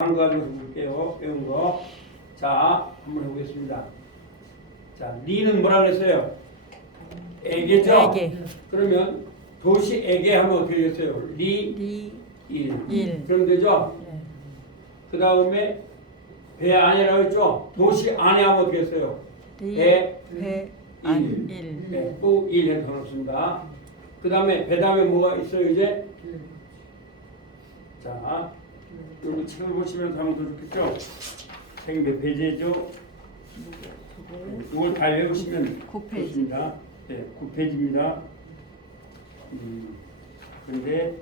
한 거 가지고 볼게요. 배운 거. 자, 한번 해보겠습니다. 자, 리는 뭐라 그랬어요? 에게죠? 에게. 그러면 도시 에게 하면 어떻게 되겠어요? 리, 일. 그러면 되죠? 네. 그 다음에 배 안이라고 했죠? 도시 안에 하면 어떻게 했어요? 배, 안, 일. 네, 또 일 해도 상관없습니다. 그 다음에 배 다음에 뭐가 있어요 이제? 자, 여기 책을 보시면서 하면 더 좋겠죠? 책이 몇 페이지죠? 이걸 다 외우시면 9페이지. 좋습니다. 네, 9페이지입니다. 그런데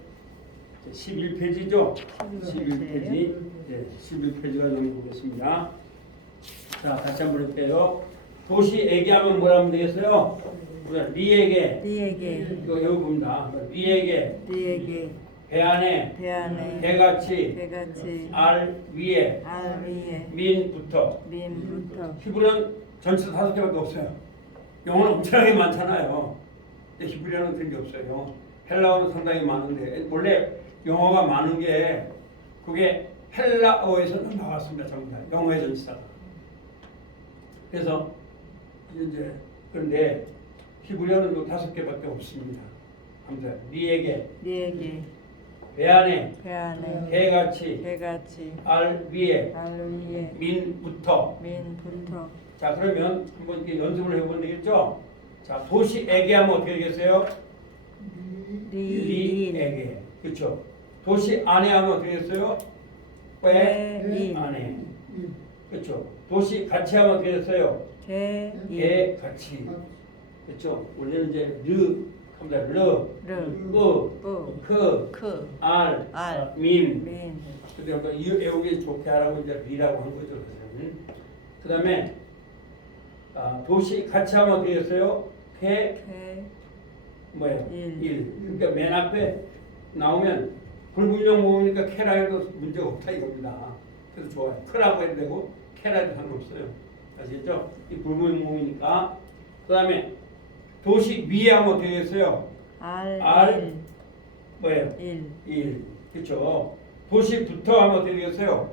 11페이지죠? 11페이지. 네, 11페이지가 여기 보겠습니다. 자, 다시 한번 할게요. 도시 얘기하면 뭐라 하면 되겠어요? 리에게. 이거 외워봅니다. 리에게. 배 안에. 개같이. 알 위에. 민부터. 히브리어는 전체 5개밖에 없어요. 영어는 엄청나게 많잖아요. 근데 히브리어는 그런 게 없어요. 헬라어는 상당히 많은데 원래 영어가 많은 게 그게 헬라어에서 나왔습니다. 전부 다 영어의 전치사가. 그래서 이제 그런데 히브리어는 5개밖에 없습니다. 아무튼 리에게 배 안에 개같이 알 위에 민부터. 자, 그러면 한번 이렇게 연습을 해보면 되겠죠? 자, 도시에게 하면 어떻게 되겠어요? 리에게. 그렇죠? 도시 안에 하면 어떻게 되겠어요? 꽤 안에. 그렇죠? 도시 같이 하면 어떻게 됐어요? 개 같이. 그렇죠? 원래는 이제 합니다. 알, 민. 그러니까 이 외우기 좋게 하라고 이제 리라고 한 거죠. 그 다음에 도시 같이 하면 어떻게 됐어요? 뭐예요? 일. 그러니까 맨 앞에 나오면 불분명 모으니까 캐라 해도 문제가 없다 이겁니다. 그래서 좋아요. 크라고 해도 되고 캐라 해도 상관없어요. 아시겠죠? 이 불분명 모으니까. 그 다음에 도시 위에 하면 어떻게 됐어요? 알 뭐예요? 일. 그렇죠? 도시부터 하면 어떻게 되겠어요?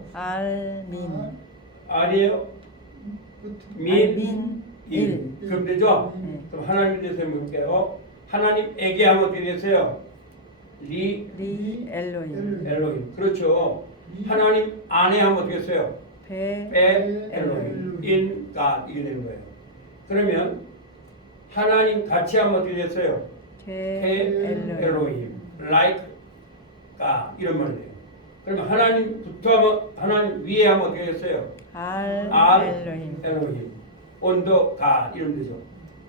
알이에요? 일. 그럼 되죠? 그럼 하나님 대해서 해볼게요. 하나님에게 하면 어떻게 되세요? 엘로힘. 그렇죠. 하나님 안에 하면 어떻게 되세요? 엘로힘. 인 가 이게 되는 거예요. 그러면 하나님 같이 하면 어떻게 됐어요? 엘로힘. like 가 이런 말이 돼요. 그러면 하나님부터 하면 하나님 위에 하면 어떻게 됐어요? 엘로힘. 온도 가 이런 되죠.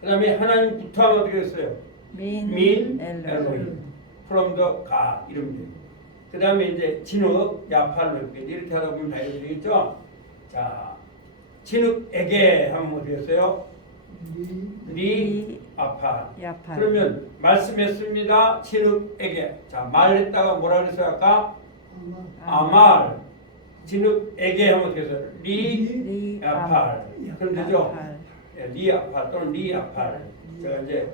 그 다음에 하나님부터 하면 어떻게 됐어요? 엘로힘. from the 가 이런 돼요. 그 다음에 이제 진흙 야팔로 이렇게 하다 보면 다 이렇게 되겠죠. 자, 진흙에게 하면 어떻게 됐어요? 리 아팔. 그러면 말씀했습니다. 진흙에게. 자, 말했다가 뭐라 그랬어요 아까? 아말. 진흙에게 하면 어떻게 됐어요? 리 아팔. 그럼 되죠? 리 아팔 또는 리 아팔. 제가 이제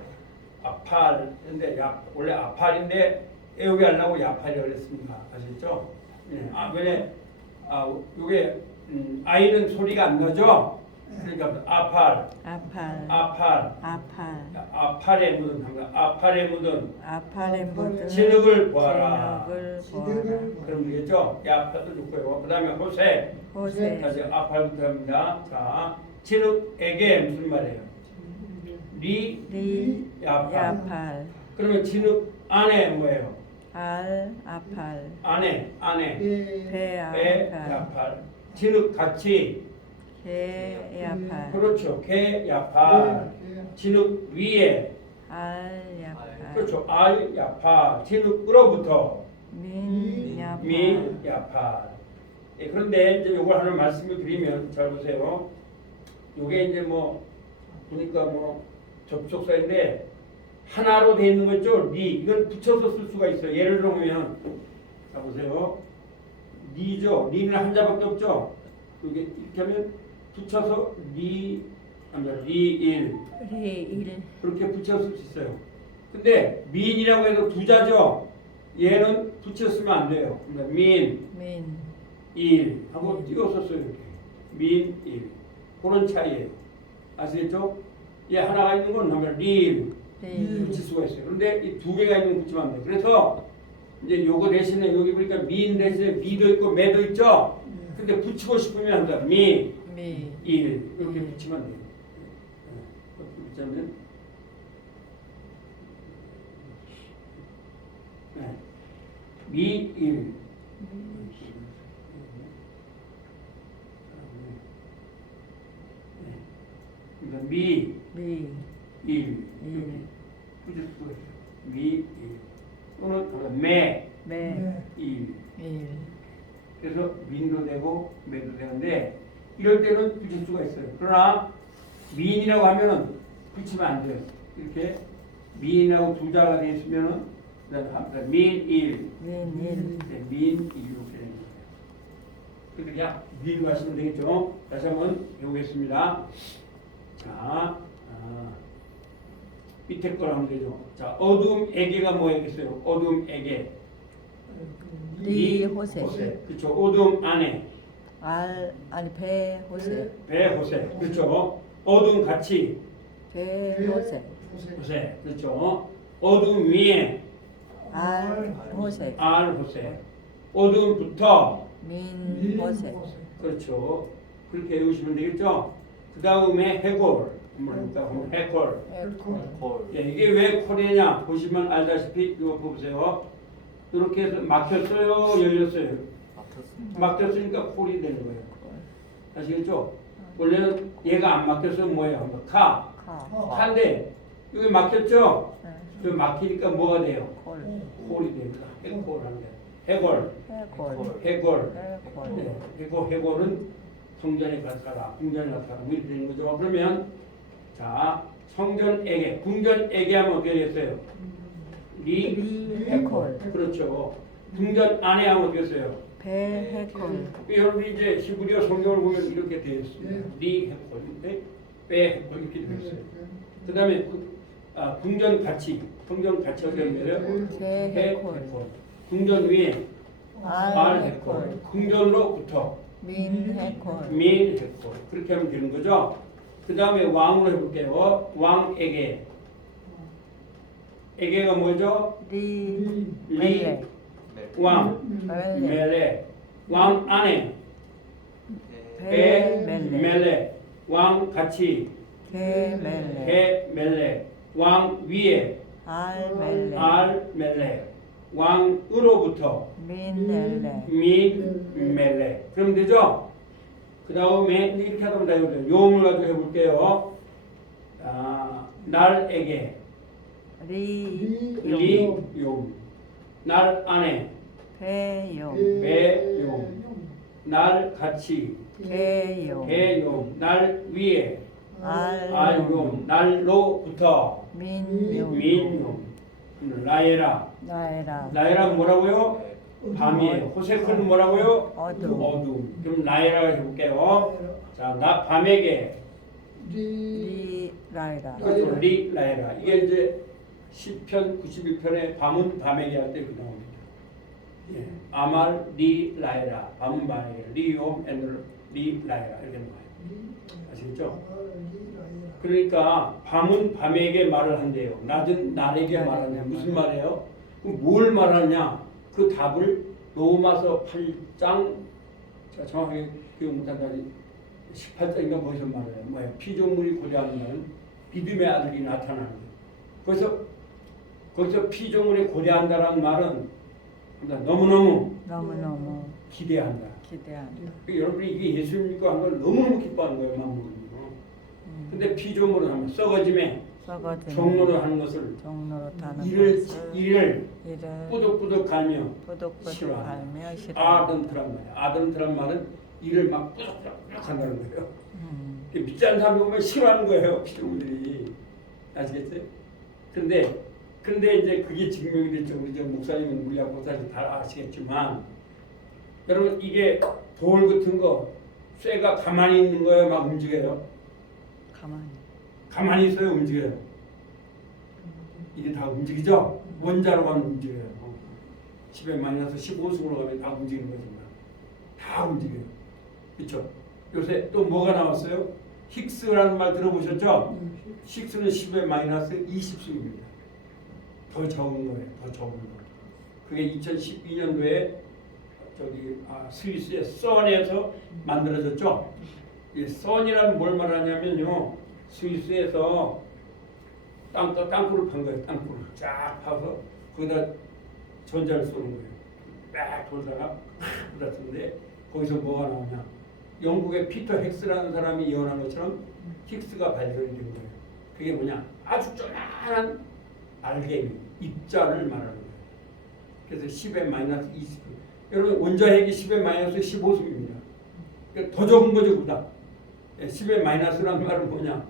아팔인데 원래 아팔인데 애우게 하려고 야팔이라고 그랬습니다. 아시죠? 왜? 요게 아이는 소리가 안 나죠? 그러니까 아팔에 묻은 진흙을 보아라. 그럼 되겠죠? 야팔도 좋고요. 그 다음에 호세. 다시 아팔부터 합니다. 자, 진흙에게 무슨 말이에요? 리 야팔. 그러면 진흙 안에 뭐예요? 안에 배 야팔. 진흙 같이 그렇죠. 개 야팔. 진흙 위에 그렇죠. 알 야팔. 진흙으로부터 민 야팔. 예, 그런데 이제 요걸 하나 말씀을 드리면 잘 보세요. 요게 이제 뭐 보니까 뭐 접속사인데 하나로 돼 있는 거 있죠? 리. 이건 붙여서 쓸 수가 있어요. 예를 들어보면 자 보세요. 리죠. 리는 한자밖에 없죠. 이게 이렇게 하면 붙여서 리일 그렇게 붙여 쓸 수 있어요. 근데 민이라고 해도 두 자죠. 얘는 붙여 쓰면 안 돼요. 그러니까 민 일 하고 띄워서 써요. 이렇게. 민, 일. 그런 차이예요. 아시겠죠? 이 하나가 있는 건 하면 릴 붙일 수가 있어요. 그런데 이 두 개가 있는 건 붙이면 안 돼요. 그래서 이제 요거 대신에 여기 보니까 민 대신에 미도 있고 매도 있죠? 근데 붙이고 싶으면 한다. 미, 일 이렇게 붙이면 돼요. 붙이면 미, 일. 그러니까 미, 일. 붙일 수가 있어요. 미, 일. 또는 매, 일. 그래서 민도 되고 매도 되는데 이럴 때는 붙일 수가 있어요. 그러나 민이라고 하면은 붙이면 안 돼요. 이렇게 민하고 두 자가 돼 있으면은 민, 일. 네, 민, 일 이렇게 되는 거예요. 그러니까 민 하시면 되겠죠. 다시 한번 해보겠습니다. 자, 밑에 걸 하면 되죠. 자, 어두움 애개가 뭐겠어요? 어두움 애개. 리 호세. 그렇죠. 어두움 안에. 아니 배 호세. 배 호세. 그렇죠. 어두움 같이. 배 호세. 호세. 그렇죠. 어두움 위에. 알 호세. 알 호세. 어두움부터. 민 호세. 그렇죠. 그렇게 외우시면 되겠죠. 그 다음에 해골. 해골. 예, 이게 왜 콜이냐 보시면 알다시피 이거 보세요. 이렇게 해서 막혔어요, 열렸어요. 막혔으니까 콜이 되는 거예요. 아시겠죠? 원래는 얘가 안 막혔으면 뭐예요? 카인데 여기 막혔죠? 여기 막히니까 뭐가 돼요? 콜이 됩니다. 해골하는 게. 해골. 네, 해골은 성전에 나타나, 궁전에 나타나, 뭐 이렇게 되는 거죠. 그러면 자, 성전에게, 궁전에게 하면 어떻게 됐어요? 해골. 그렇죠. 궁전 안에 하면 어떻게 됐어요? 배해골. 여러분이 이제 히브리어 성경을 보면 이렇게 되어 있습니다. 해골, 배해골 이렇게 되어 있어요. 그 다음에 궁전 같이, 어떻게 하면 돼요? 해골. 궁전 위에 알해골. 궁전으로부터 민해골. 그렇게 하면 되는 거죠. 그 다음에 왕으로 해볼게요. 왕에게. 에게가 뭐죠? 리. 왕. 멜레. 왕 안에. 멜레. 왕 같이. 멜레. 왕 위에. 멜레. 왕으로부터. 멜레. 그럼 되죠? 그 다음에 이렇게 하다 보면 용을 가지고 해볼게요. 날에게. 용. 날 안에. 배용. 날 같이. 개용. 날 위에. 알용. 날로부터. 민용. 라에라 뭐라고요? 밤이에요. 호세크는 뭐라고요? 어둠. 그럼 라에라 해볼게요. 자, 밤에게. 라에라. 라에라. 이게 이제 시편 91편에 밤은 밤에게 할 때 나옵니다. 예. 아말 라에라. 밤은 밤에게. 리옴 앤 라에라 이렇게 나와요. 아시겠죠? 그러니까 밤은 밤에게 말을 한대요. 낮은 날에게 말하냐. 무슨 말이에요? 그럼 뭘 말하냐? 그 답을 로마서 8장 제가 정확하게 기억 못한다니 18장인가 거기서 말해요. 뭐예요? 피조물이 고려하는 날은 믿음의 아들이 나타나는 거예요. 거기서 피조물이 고려한다라는 말은 너무너무 기대한다. 여러분이 이게 예수 믿고 한 걸 너무너무 기뻐하는 거예요. 마음으로. 근데 피조물은 하면 썩어짐에 종로로 하는 것을 이를 뿌덕뿌덕 갈며 싫어한다. 아던트란 말이야. 아던트란 말은 이를 막 뿌덕뿌덕 한다는 거예요. 믿지 않는 사람이 보면 싫어하는 거예요. 피조물들이. 아시겠어요? 근데 이제 그게 증명이 됐죠. 우리 저 목사님은 물리학 목사님 다 아시겠지만 여러분 이게 돌 같은 거 쇠가 가만히 있는 거예요? 막 움직여요? 가만히 있어요? 움직여요? 이게 다 움직이죠? 원자로 가면 움직여요. 10에 마이너스 15승으로 가면 다 움직이는 거지만 다 움직여요. 그렇죠? 요새 또 뭐가 나왔어요? 힉스라는 말 들어보셨죠? 힉스는 10의 마이너스 20승입니다. 더 적은 거예요. 더 적은 거. 그게 2012년도에 스위스의 선에서 만들어졌죠. 이 선이라는 뭘 말하냐면요. 스위스에서 땅굴을 판 거예요. 땅굴을 쫙 파서 거기다 전자를 쏘는 거예요. 막 돌다가 부딪혔는데 거기서 뭐가 나오냐? 영국의 피터 힉스라는 사람이 예언한 것처럼 힉스가 발견이 된 거예요. 그게 뭐냐? 아주 쪼만한 알갱이, 입자를 말하는 거예요. 그래서 10의 마이너스 20. 여러분 원자핵이 10의 마이너스 15승입니다. 그러니까 더 적은 거죠, 그보다. 10의 마이너스라는 말은 뭐냐?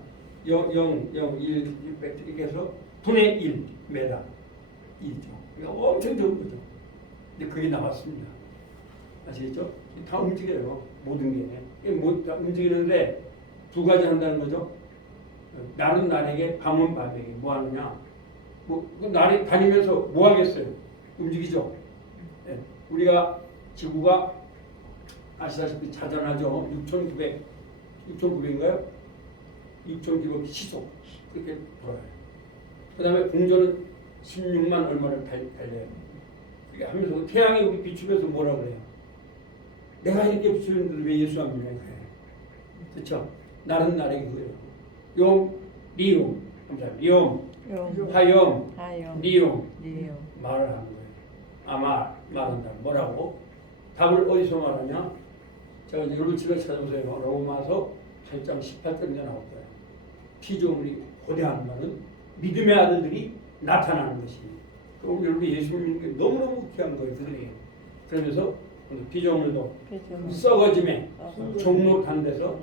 0, 1, 600 이렇게 해서 분의 1 메다 2죠. 그러니까 엄청 적은 거죠. 근데 그게 나왔습니다. 아시겠죠? 다 움직여요. 모든 게. 다 움직이는데 두 가지 한다는 거죠. 날은 날에게, 밤은 밤에게. 뭐 하느냐? 날이 다니면서 뭐 하겠어요? 움직이죠. 네. 우리가 지구가 아시다시피 자전하죠. 6,900인가요? 6,900 시속 그렇게 돌아요. 그 다음에 공전은 16만 얼마를 달려요. 이렇게 하면서 태양이 우리 비추면서 뭐라 그래요? 내가 이렇게 비추는데 왜 예수 안 믿냐? 그렇죠? 날은 날에게 그래요. 용, 리움, 용, 화용, 리움 말을 하는 거예요. 아마 말한다. 뭐라고? 답을 어디서 말하냐? 제가 여러분 집에 찾아보세요. 로마서 8장 18절에 나올 거예요. 피조물이 고대한 말은 믿음의 아들들이 나타나는 것입니다. 그럼 여러분 예수 믿는 게 너무너무 귀한 거예요. 그들에게. 그러면서 피조물도 썩어짐에 종로탄 데서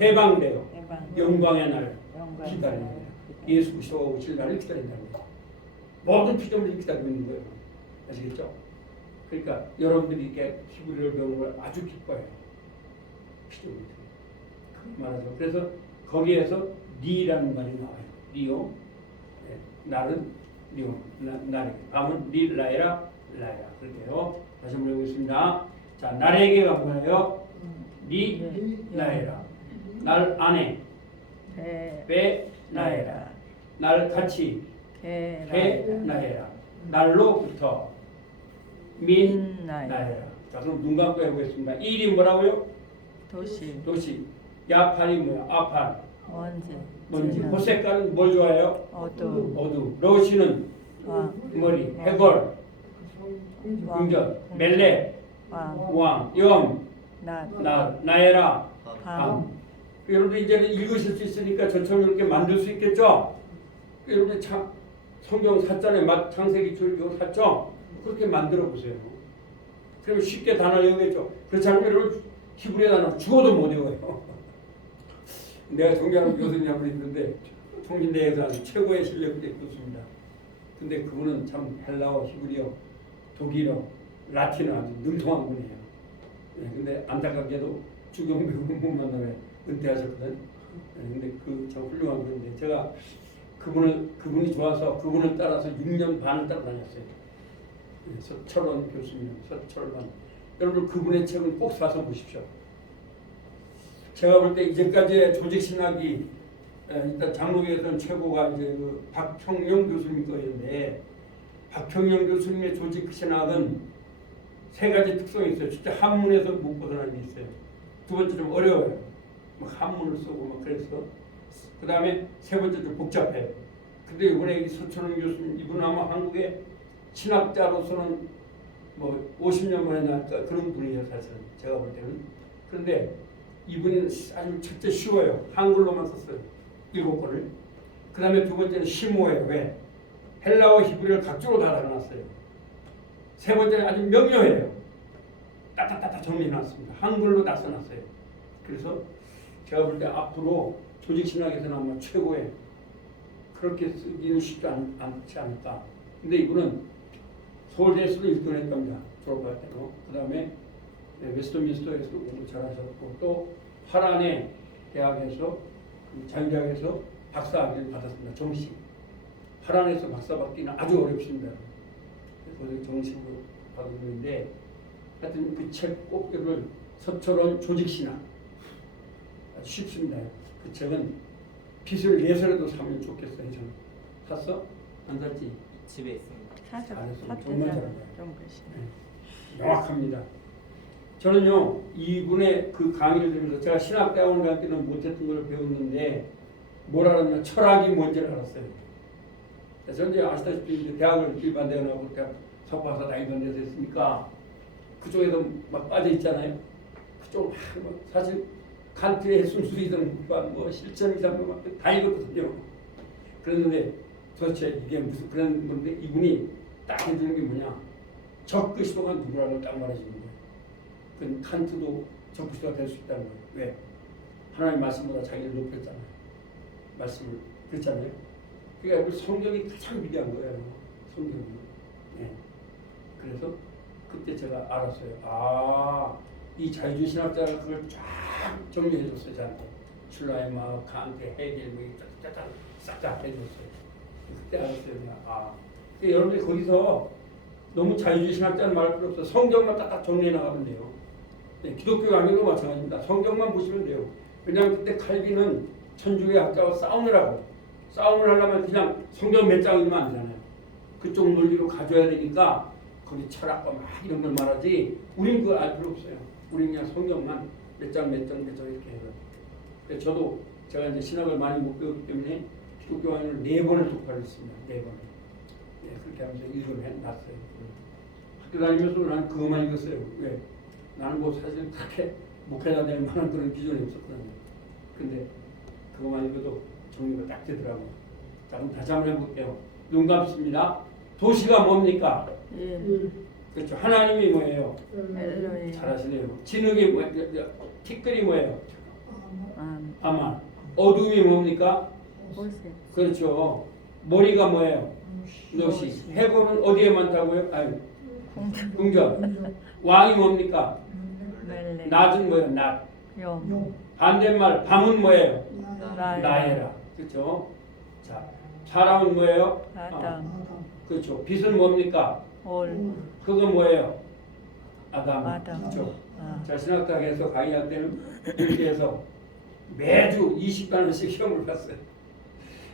해방되어 영광의 날 기다립니다. 예수 그리스도가 오실 날을 기다린다는 거예요. 모든 피조물이 기다리고 있는 거예요. 아시겠죠? 그러니까 여러분들이 이렇게 히브리어를 배우는 걸 아주 기뻐해요. 피조물들이. 말하죠. 그래서 거기에서 니라는 말이 나와요. 니오. 네. 날은 니오. 날에게. 밤은 니라에라 라에라. 그렇게요. 다시 한번 해보겠습니다. 자, 날에게가 뭐예요? 니 나에라. 날 안에 베 나에라. 날 같이 베 나에라. 날로부터 민 나에라. 자, 그럼 눈 감고 해보겠습니다. 일이 뭐라고요? 도시. 야팔이 뭐야? 아팔. 먼지. 호색깔은 뭘 좋아해요? 어두. 러시는 머리. 해골. 궁전. 멜레. 왕. 염. 나에라. 밤. 여러분 이제는 읽으실 수 있으니까 저처럼 이렇게 만들 수 있겠죠? 여러분 성경 샀잖아요. 창세기 출애굽 샀죠? 그렇게 만들어 보세요. 그러면 쉽게 단어 외우겠죠. 그렇지 않으면 여러분 히브리 단어 죽어도 못 외워요. 내가 존경하는 교수님 한 분 있는데 통신대에서 아주 최고의 실력을 교수입니다. 근데 그분은 참 헬라어, 히브리어, 독일어, 라틴어 아주 능통한 분이에요. 네, 근데 안타깝게도 주경배우 못 만나면 은퇴하셨거든. 근데 그 참 훌륭한 분인데 제가 그분이 좋아서 그분을 따라서 6년 반을 따라다녔어요. 서철원 교수님, 서철원. 여러분 그분의 책을 꼭 사서 보십시오. 제가 볼 때 이제까지의 조직 신학이 일단 장로교에서는 최고가 이제 그 박형영 교수님 거였는데 박형영 교수님의 조직 신학은 세 가지 특성이 있어요. 진짜 한문에서 못 벗어나는 게 있어요. 두 번째 좀 어려워요. 막 한문을 쓰고 막 그래서 그 다음에 세 번째 좀 복잡해요. 근데 이번에 서철원 교수님 이분은 아마 한국의 신학자로서는 뭐 50년 만에 나왔다 그런 분이에요. 사실은 제가 볼 때는. 그런데 이분은 아주 첫째 쉬워요. 한글로만 썼어요. 7권을. 그 다음에 두 번째는 심오해요. 왜? 헬라어 히브리어를 각주로 다 달아놨어요. 세 번째는 아주 명료해요. 따따따따 정리해놨습니다. 한글로 다 써놨어요. 그래서 제가 볼 때 앞으로 조직신학에서는 아마 최고의 그렇게 쓰기는 쉽지 않지 않을까. 근데 이분은 서울대에서도 1등 했답니다. 졸업할 때도. 그 다음에 웨스트민스터에서 공부 잘하셨고 또 파란의 대학에서 자유대학에서 박사학위를 받았습니다. 정식. 파란에서 박사 받기는 아주 어렵습니다. 그래서 정식으로 받은 건데 하여튼 그 책 꼭 이걸 서초론 조직신학 아주 쉽습니다. 그 책은 빚을 내서라도 사면 좋겠어요. 저는 샀어? 안 샀지? 집에 있습니다. 사서 잘했어. 사서 정말 잘한 거야. 좀 그러시네. 명확합니다. 저는요 이분의 그 강의를 들으면서 제가 신학대학원 갈 때는 못했던 걸 배웠는데 뭘 알았냐 철학이 뭔지를 알았어요. 저는 이제 아시다시피 이제 대학을 일반대학원하고 대학 석박사 다니던 데서 했으니까 그쪽에도 막 빠져 있잖아요. 그쪽 막 사실 칸트의 순수이든 뭐 실천 이상도 막 다 읽었거든요. 그랬는데 도대체 이게 무슨 그런 건데 이분이 딱 해주는 게 뭐냐 적그리스도가 누구라는 걸 딱 말해주는 거예요. 그 칸트도 적그리스도가 될 수 있다는 거예요. 왜? 하나님의 말씀보다 자기를 높였잖아요. 말씀을 그랬잖아요. 그러니까 우리 성경이 가장 위대한 거예요. 성경이. 예. 그래서 그때 제가 알았어요. 아, 이 자유주의 신학자가 그걸 쫙 정리해 줬어요. 저한테. 슐라이머, 칸트, 헤겔 뭐 싹다 해줬어요. 그때 알았어요. 내가. 아, 그러니까 여러분들 거기서 너무 자유주의 신학자는 말할 필요 없어요. 성경만 딱딱 정리해 나가면 돼요. 네, 기독교 강의도 마찬가지입니다. 성경만 보시면 돼요. 왜냐하면 그때 칼빈은 천주교 학자와 싸움을 하려면 그냥 성경 몇 장이면 안 되잖아요. 그쪽 논리로 가져야 되니까 거기 철학과 막 이런 걸 말하지 우린 그거 알 필요 없어요. 우린 그냥 성경만 몇 장 이렇게 해요. 그래서 저도 제가 이제 신학을 많이 못 배웠기 때문에 기독교 강의를 4번을 독파를 했습니다. 4번을. 네, 그렇게 하면서 읽어 놨어요. 학교 다니면서 나는 그것만 읽었어요. 왜? 나는 뭐 사실 그렇게 목회자 될 만한 그런 기준이 없었거든요. 근데 그것만 읽어도 정리가 딱 되더라고요. 자, 그럼 다시 한번 해볼게요. 눈 감습니다. 도시가 뭡니까? 그렇죠. 하나님이 뭐예요? 엘로힘. 잘하시네요. 진흙이 뭐예요? 티끌이 뭐예요? 암. 아마. 어둠이 뭡니까? 보세. 그렇죠. 머리가 뭐예요? 노시. 해골은 어디에 많다고요? 아유, 궁전. 왕이 뭡니까? 멜레. 낮은 뭐예요? 낮. 용. 반대말 밤은 뭐예요? 나의. 나해라. 그렇죠. 자, 사람은 뭐예요? 아담. 그렇죠. 빛은 뭡니까? 올. 그건 뭐예요? 아담. 아담. 그렇죠. 아. 자, 신학대학에서 강의할 때는 여기에서 매주 20단원씩 시험을 봤어요.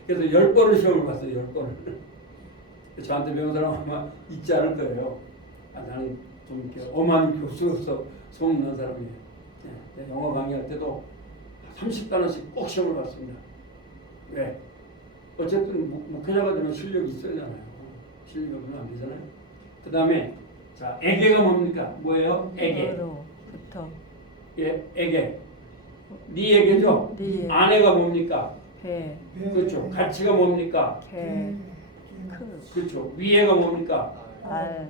그래서 10번을 시험을 봤어요. 10번을. 저한테 배운 사람 아마 있지 않을 거예요. 아, 나는 좀 이렇게 엄한 교수로서 소문난 사람이에요. 네, 영어 강의할 때도 30단원씩 꼭 시험을 봤습니다. 왜? 어쨌든 목회자가 되면 실력이 있어야 하잖아요. 실력이 없으면 안 되잖아요. 그 다음에 자, 에게가 뭡니까? 뭐예요? 에게. 부터. 예, 에게. 네 에게죠? 네. 아내가 뭡니까? 배. 그렇죠. 가치가 뭡니까? 개. 그렇죠. 위에가 뭡니까? 알.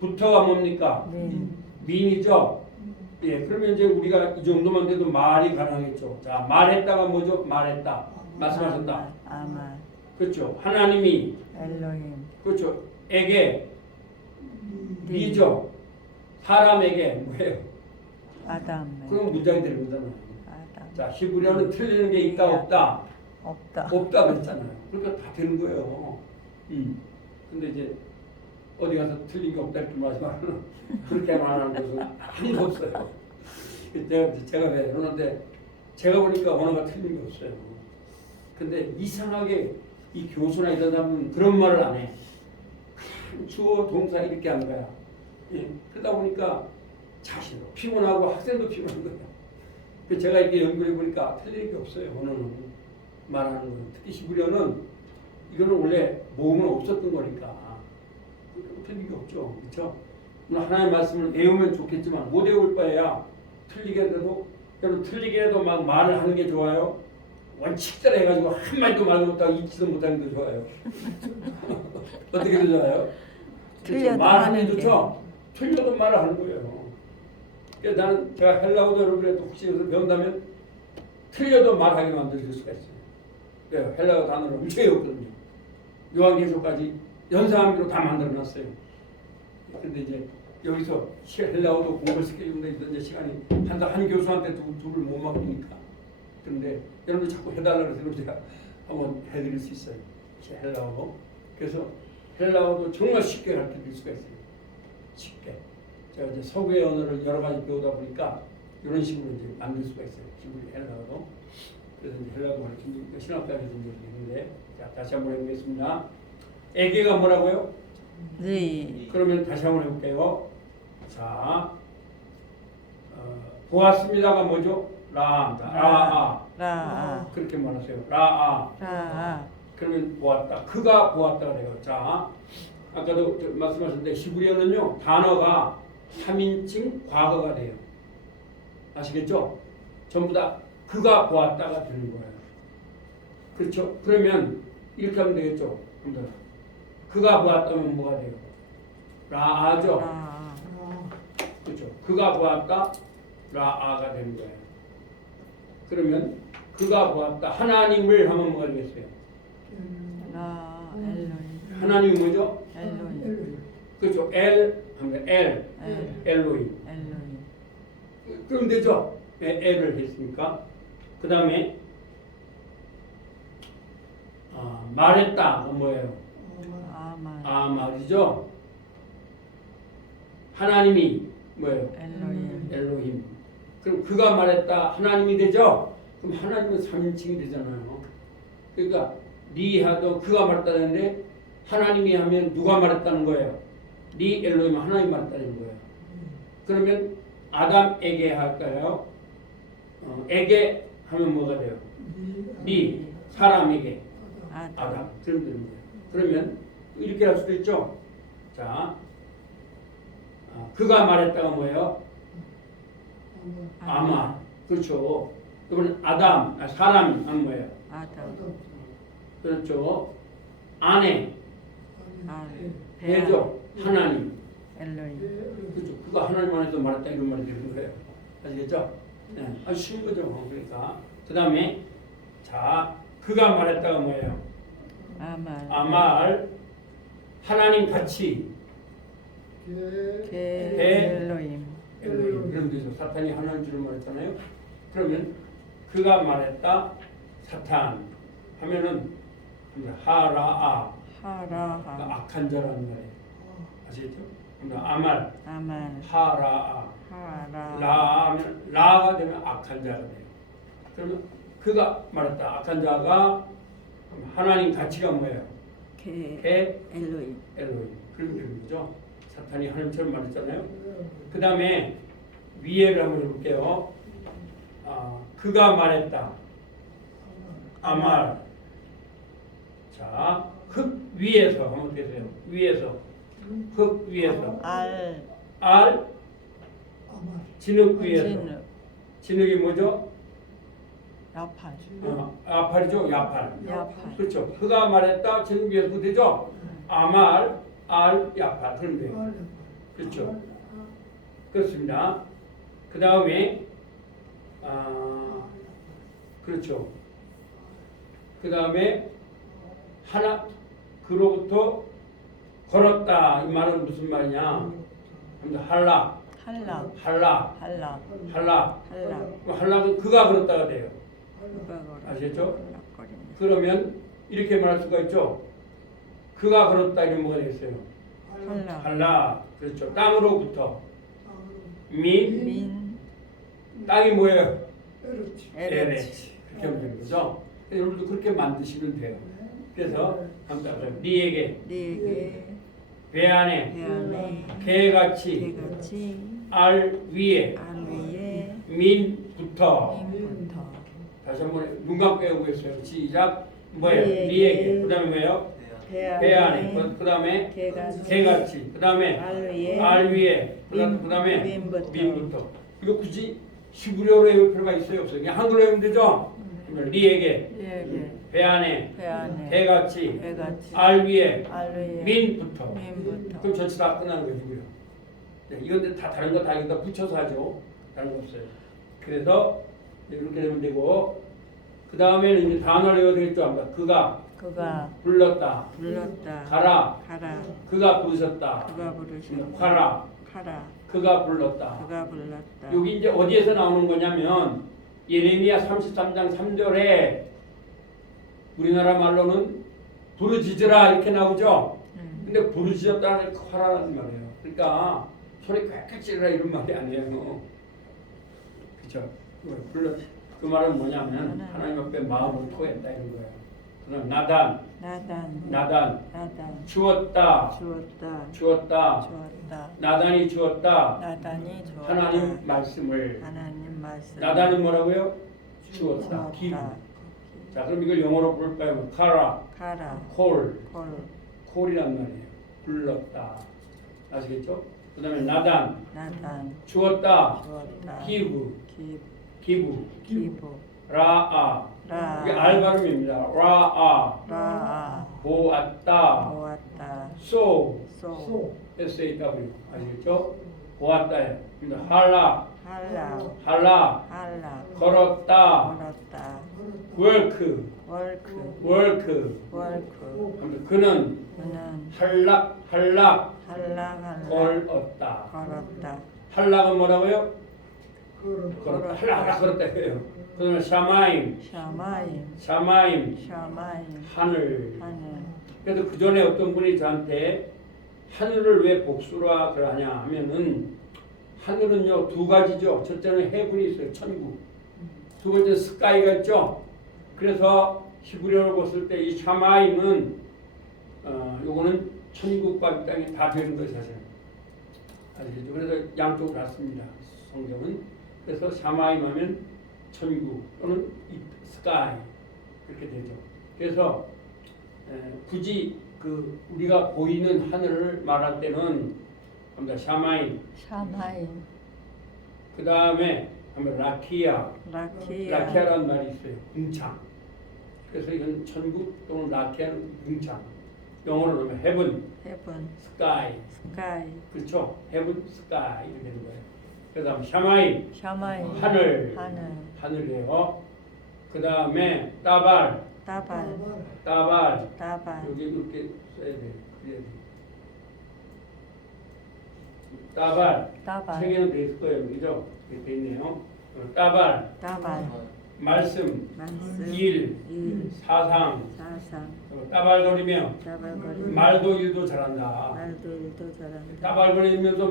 부터가 뭡니까? 민. 민이죠. 예, 그러면 이제 우리가 이 정도만 돼도 말이 가능하겠죠. 자, 말했다가 뭐죠? 말했다. 말씀하셨다. 아말. 그렇죠. 하나님이 엘로힘. 그렇죠. 에게 니죠. 사람에게 뭐예요? 아담. 그럼 문장이 되는 거잖아요. 아담. 자, 히브리어는 틀리는 게 있다 없다? 없다. 없다 그랬잖아요. 그러니까 다 되는 거예요. 근데 이제 어디 가서 틀린 게 없다 이렇게 말하지만 그렇게 말하는 것은 아무도 없어요. 제가 왜 그러는데 제가 보니까 언어가 틀린 게 없어요. 근데 이상하게 이 교수나 이런 사람은 그런 말을 안 해. 그냥 주어 동사 이렇게 하는 거야. 예. 그러다 보니까 자신도 피곤하고 학생도 피곤한 거예요. 그래서 제가 이렇게 연구해 보니까 틀린 게 없어요. 언어는 말하는 거는. 특히 히브리어는 이거는 원래 모음은 없었던 거니까 틀린 게 없죠. 그렇죠? 하나님의 말씀을 외우면 좋겠지만 못 외울 바에야 틀리게 해도 여러분 틀리게 해도 막 말을 하는 게 좋아요. 원칙대로 해가지고 한마디도 말 못하고 잊지도 못하는 게 좋아요. 어떻게 더 좋아요? 틀려도 말하는 게 하는 게. 좋죠. 틀려도 말을 하는 거예요. 그래서 나는 제가 헬라어도 여러분한테 혹시 여기서 배운다면 틀려도 말하게 만들 수가 있어요. 네, 헬라어 단어를 엄청 외웠거든요. 요한계시록까지 연상함기로 다 만들어놨어요. 근데 이제 여기서 헬라어도 공부를 시켜주는데 이제 시간이 한 교수한테 둘을 못 맡기니까. 그런데 여러분들 자꾸 해달라고 해서 제가 한번 해드릴 수 있어요. 헬라어. 그래서 헬라어도 정말 쉽게 가르쳐드릴 수가 있어요. 쉽게. 제가 이제 서구의 언어를 여러 가지 배우다 보니까 이런 식으로 이제 만들 수가 있어요. 기본이 헬라어도. 그래서 이제 헬라어 가르치는 신학자에서 있는데, 자 다시 한번 해보겠습니다. 에게가 뭐라고요? 네. 그러면 다시 한번 해볼게요. 자, 보았습니다가 뭐죠? 라아. 라, 그렇게 말하세요. 라아. 라, 그러면 보았다. 그가 보았다 그래요. 자, 아까도 말씀하셨는데 히브리어는요 단어가 3인칭 과거가 돼요. 아시겠죠? 전부 다 그가 보았다가 되는 거예요. 그렇죠? 그러면 이렇게 하면 되겠죠? 그가 보았다면 뭐가 돼요? 라아죠? 라, 그렇죠? 그가 보았다 라아가 되는 거예요. 그러면 그가 보았다 하나님을 하면 뭐가 되겠어요? 라, 엘로임, 하나님이 뭐죠? 엘로임, 그렇죠? 엘 하면 엘 엘로임. 엘로임, 그럼 되죠? 엘을 했으니까. 그 다음에 말했다 뭐예요? 아말, 말이죠. 하나님이 뭐예요? 엘로임, 엘로힘. 그럼 그가 말했다 하나님이 되죠? 그럼 하나님은 3인칭이 되잖아요. 그러니까 니하도 그가 말했다는데 하나님이 하면 누가 말했다는 거예요? 니 엘로힘 하나님 말했다는 거예요. 그러면 아담에게 할까요? 에게 하면 뭐가 돼요? 니 사람에게 아담. 그럼 되는 거예요. 그러면 이렇게 할 수도 있죠. 자, 그가 말했다가 뭐예요? 아마. 그렇죠. 이번엔 아담, 사람이 한 뭐예요? 아담, 그렇죠. 아내, 알, 배죠. 하나님. 엘로임, 그렇죠. 그가 하나님 안에서 말했다 이런 말이 되는 거예요. 아시겠죠? 네. 아주 쉬운 거죠. 그러니까 그 다음에 자 그가 말했다가 뭐예요? 아말, 아말 하나님 같이 엘로임, 엘로힘 이런 데서 사탄이 하나님 줄을 말했잖아요. 그러면 그가 말했다 사탄 하면은 하라아 하라하, 악한 자라는 말이에요. 아시겠죠? 아말 아말, 하라아 하라, 라하면 라가 되면 악한 자가 돼요. 그러면 그가 말했다 악한 자가 하나님 가치가 뭐예요? 엘로임, 엘로힘 그런 게 거죠. 사탄이 하나님처럼 말했잖아요. 그 다음에 위에를 한번 해볼게요. 그가 말했다 아말. 자, 흙 위에서 한번 되세요. 위에서 흙 위에서 알 진흙 위에서 진흙, 진흙이 뭐죠? 야팔, 아팔이죠. 야팔. 야팔, 그렇죠. 그가 말했다 진흙 위에서 그 되죠. 아말 알 야팔 그런 데요. 그렇죠. 그렇습니다. 그 다음에 그렇죠. 그 다음에 하나 그로부터 걸었다 이 말은 무슨 말이냐? 할락 할락, 할락 할락, 할락 할락, 할락은 그가 걸었다가 돼요. 누가 걸어? 아시겠죠? 할락거립니다. 그러면 이렇게 말할 수가 있죠. 그가 걸었다 이런 뭐가 되겠어요? 할락, 할락 그렇죠. 땅으로부터 민 민, 땅이 뭐예요? 에레치, 에레치 그렇게 하면 되는 거죠. 여러분도 그렇게 만드시면 돼요. 그래서 한번 니에게 네게, 배 안에 배 안에, 개같이 개같이, 알 위에 알 위에, 민부터 민부터, 다시 한번 눈 감고 해보겠어요. 시작. 뭐예요? 니에게. 니에게. 그 다음에 뭐예요? 배 안에. 그 다음에 개같이, 개같이. 그 다음에 알 위에. 그 다음에 민부터. 이거 굳이 히브리어로 외울 필요가 있어요? 없어요? 그냥 한글로 외우면 되죠? 니에게. 네게, 배 안에. 배 안에, 개같이. 개같이, 알 위에. 알 위에, 민부터. 민부터, 그럼 전체 다 끝나는 거고요. 네, 이건 다 다른 거 다 여기다 붙여서 하죠. 다른 거 없어요. 그래서 이렇게 되면 되고 그 다음에는 이제 단어를 외워야 되겠죠. 그가 불렀다. 불렀다, 가라. 가라, 그가 부르셨다. 그가 부르셨다, 가라. 가라, 그가 불렀다. 그가 불렀다. 여기 이제 어디에서 나오는 거냐면 예레미야 33장 3절에 우리나라 말로는 부르짖으라 이렇게 나오죠. 근데 부르짖었다는 게 하라는 말이에요. 그러니까 소리 꽥꽥 지르라 이런 말이 아니에요. 그죠? 그 말은 뭐냐면 하나님 앞에 마음을 토했다 이런 거예요. 그다음 나단 나단 주었다 주었다 나단이 주었다 나단이 주었다 하나님 말씀을 하나님 말씀 나단은 뭐라고요? 주었다 give. 자 그럼 이걸 영어로 볼까요? 카라 가라 콜 콜 콜이란 말이에요. 불렀다 아시겠죠? 그 다음에 나단 주었다 주었다 give 기부 라아 라 이게 알 발음입니다. 라아 라아 보았다 보았다 so 소 SAW 아시겠죠? 보았다예요. 그러니까 할라 할라 걸었다 걸었다 work 월크 그는 그는 할락 할락 걸었다 걸었다 할락은 뭐라고요? 걸었다 할락 걸었다 해요. 그 다음에 샤마임 하늘. 그래서 그 전에 어떤 분이 저한테 하늘을 왜 복수라 그러냐 하면은 하늘은요 두 가지죠. 첫째는 해분이 있어요. 천국. 두 번째 스카이가 있죠. 그래서 히브리어를 봤을 때 이 샤마임은 요거는 천국과 땅이 다 되는 것이 사실. 아시겠죠? 그래서 양쪽으로 갔습니다. 성경은. 그래서 샤마임 하면 천국 또는 스카이 그렇게 되죠. 그래서 굳이 그 우리가 보이는 하늘을 말할 때는 샤마임. 그 다음에 라키아라는 말이 있어요. 궁창. 그래서 이건 천국 또는 라키아는 궁창. 영어로 하면 heaven, sky. 그렇죠? heaven, sky 이렇게 되는 거예요. 그 다음 샤마임 하늘이에요. 그 다음에 따발 여기 이렇게 써야 돼요. 그래야 돼요. 따발 세 개는 돼 있을 거예요. 그죠? 이렇게 돼 있네요. 따발 말씀 일 사상 따발거리며 말도 일도 잘한다. 따발거리면서